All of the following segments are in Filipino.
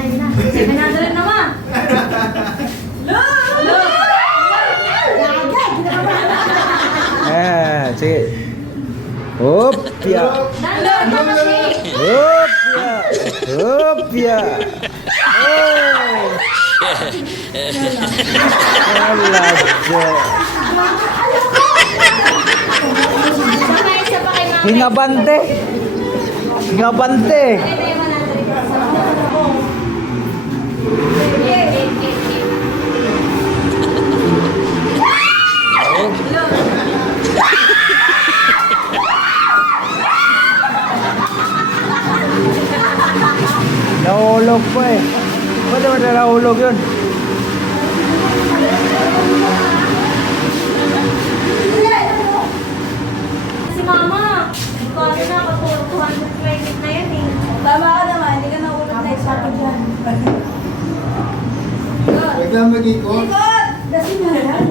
yun na. 700 naman. Look! Sige. Hopya. Dandang pa kasi. Hopya. Hopya. Oh. Alaga. Isa pa kay mama. Hingabante. Hingabante. Nahulog pa eh. Ba't naman na nahulog yun? Si mama, kasi na ako 220 na yan eh. Tama ka naman, hindi ka naulog na isa ka dyan. Huwag lang mag-ikot. Ikot! Kasi na yan.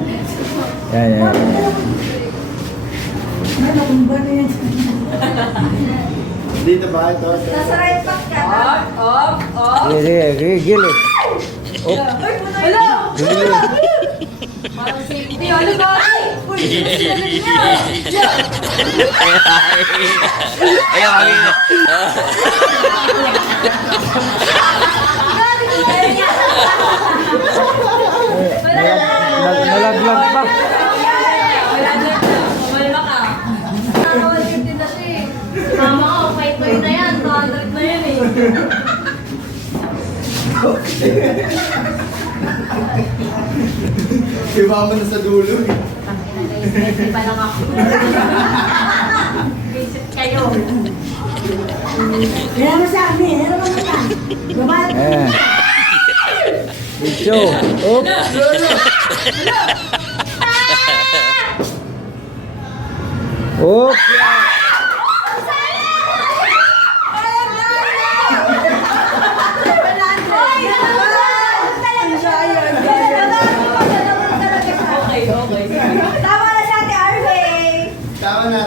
Yan. Ano kung ba na yan? Dito ba ito? Nasa right back ka na. Off. Sige, gilid. Ay, hello! Gilid. Parang safety. Ano ba? Uy! Ayaw kami na. Nalaglag pa. Mama ko, 5 na yan. 200 na yan eh. Si mama na sa dulo. Hindi pa lang ako. Visit kayo. Kaya mo sa amin, ano ba ka? Babae. Ayan. Dicho. Op. Op. Okay. Tama na si Ate Arvey. Tama na.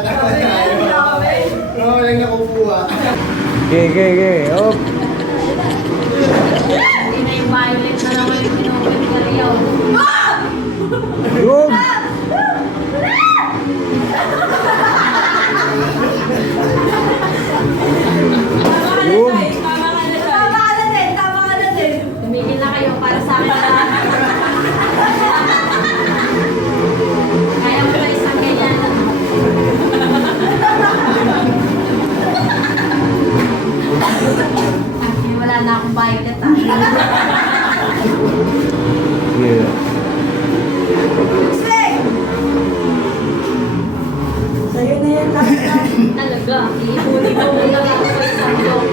Oo, lang nakukuha. Okay. Op. Hindi na yung violet na naman yung pinopen ko riyo. Yun. Yun. Tama ka na din. Tumigil na kayo para sa akin na. Kaya mo na isang ganyan. Wala na akong violet ah. Yeah. Swing! Sa'yo na yan lang. Talaga, iulit ko lang ako sa isang yong.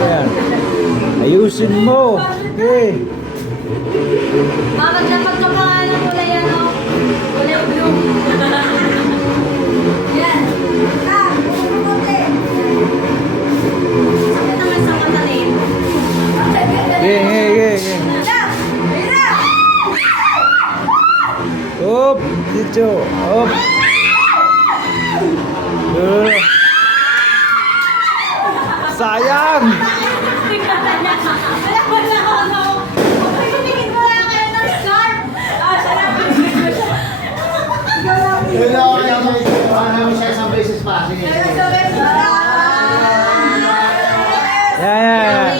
Ayan. Ayusin mo. Okay. Mama, dapat ka pa ng kulay ano? Kulay blue. Yan. Pumunti. Sakit naman sa mata na yun. Okay. Op. Dicho. Op. Sayang. Wala ako namin siya isang beses pa. Sige. Yeah.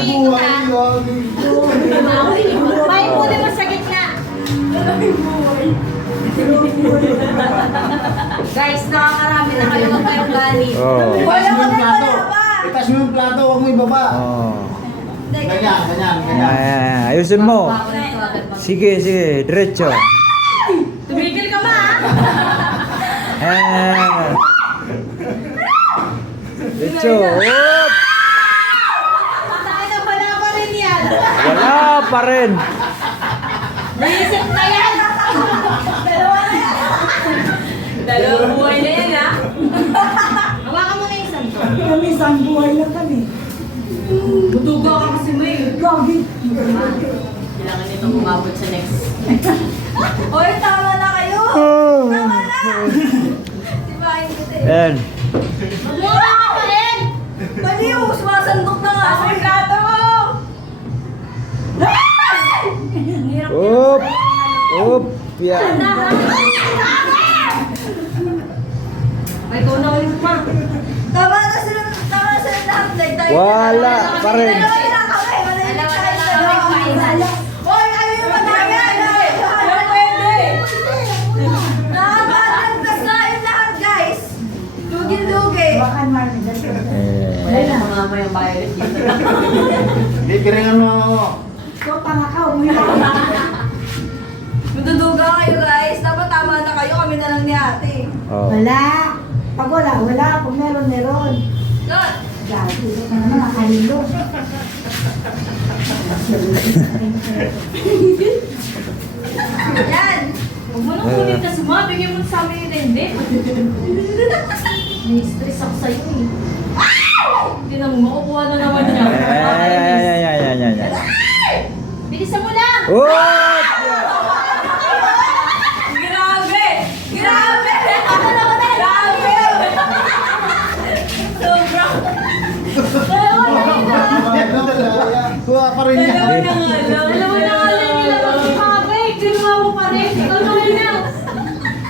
May muli mo sa gitna. Guys, nakakarami na kayo. Huwag kayong galit. Oh. Itas mo yung plato. Itas mo yung plato, huwag mo ibaba. Oh. Ganyan. Ayan. Ayusin mo. Sige. Diretso. Tumigil ka ba? Ayan. Diretso. Op. Tayo na wala pa rin yan. Wala pa rin. Naisip na yan. Dalawa na yan. Dalawang buhay na yan, ha? Hawakan mo na yung santo. Kami isang buhay lang kami. Butugo ka kasi mo eh. Gagi. Kailangan nito umabot sa next. Oy, tama na kayo. Tama na. Sibahin ko din. Ayan. Magmura ka pa rin! Baliw, sumasandok na nga. Sa plato mo! yan. May ikaw na ulit pa. Tama na sila lahat. Tayo Wala pa rin. Dalawa na kami. Dalawa na lang kami, final. Hoy, kami naman namin. Wala pwede. Nakakaatas na yung lahat, guys. Lugi-lugi. Eh, Wala na mga mayang violet dito. Hindi, piringan mo. Maduduga kayo, guys. Dapat tama na kayo. Kami na lang ni ate. oh. Wala. Pag wala, wala. Kung meron, meron. God. Gabi, ito ka naman, nakalilo. Yan. Huwag mo nang kulit na suma. Bigyan mo sa amin yung hindi. May stress ako sa'yo eh. Hindi na mo, makukuha na naman niya. Yan. Bilisan mo lang! Oh! Grabe! Grabe! Grabe! Sobrang... Dalawa na yun. Kuha pa rin yan. Dalawa na nga lang. Dalawa na nga lang nila magkakabay. Kinuha mo pa rin. Ikaw na na.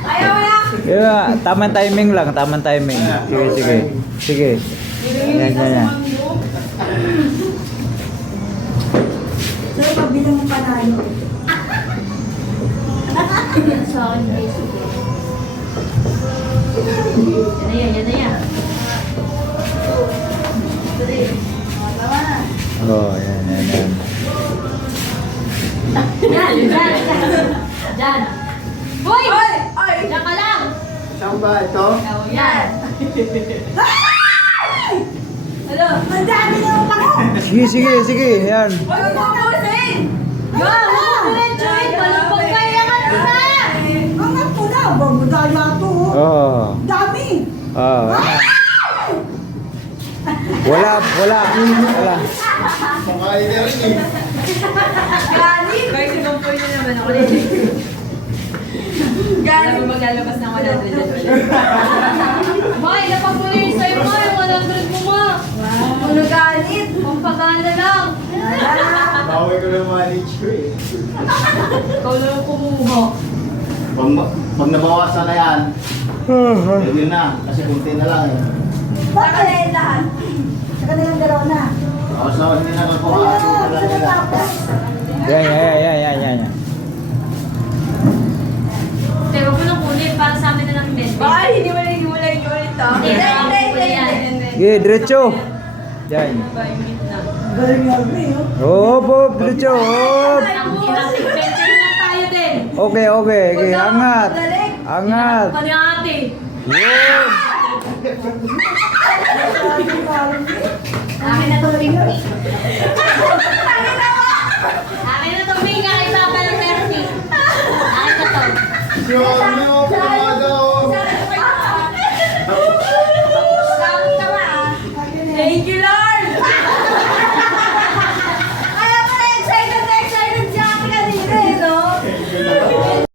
Ayaw na! Yeah, tamang timing lang, tamang timing. Sige. Yan. So, pagbilang mo panalo. Sa akin guys. Yan na yan. Tama na. Oh, yan. Diyan. Hoy! Hoy! Ay! Diyan ka lang! Saan ba ito? Yan! Ano? Ang dami na yung pako! Sige, yan. Huwag mo pupusin! Go! Diretsuhin! Malapag kaya ka na! Ang ako na, bagudaya to. Oh. Dami! Oh. Wala. Makain na rin eh. Gani! Guys, sinumpoy na naman ako. Gani! Alam mo maglalabas ng 100 dyan ulit. May, napag mo na yung sa'yo mo, yung 100 mo ma. Ano ganit? Pampagana lang. Bawal ko na manage ko eh. Ikaw na yung kumuha. Pag nabawasan na yan, yun na. Kasi kunti na lang eh. Saka na yung lahat. Saka na yung dalawa na. Tapos na hindi na nakuha. Wala, Kunti na lang sila nila. tapos. Yan. Pero wag mo nang kunin para sa amin na lang din. Baka hindi mo lang ulit ah. Hindi. Sige, diretso. Yan. Galing niya, Alvin, oh. Diretso. Nag-invento lang tayo din. Okay. Sige, angat. Ano yung ate? Yun. Akin na tubig. Akin na tubig. Akin pa ng 30. Akin na to. Sure,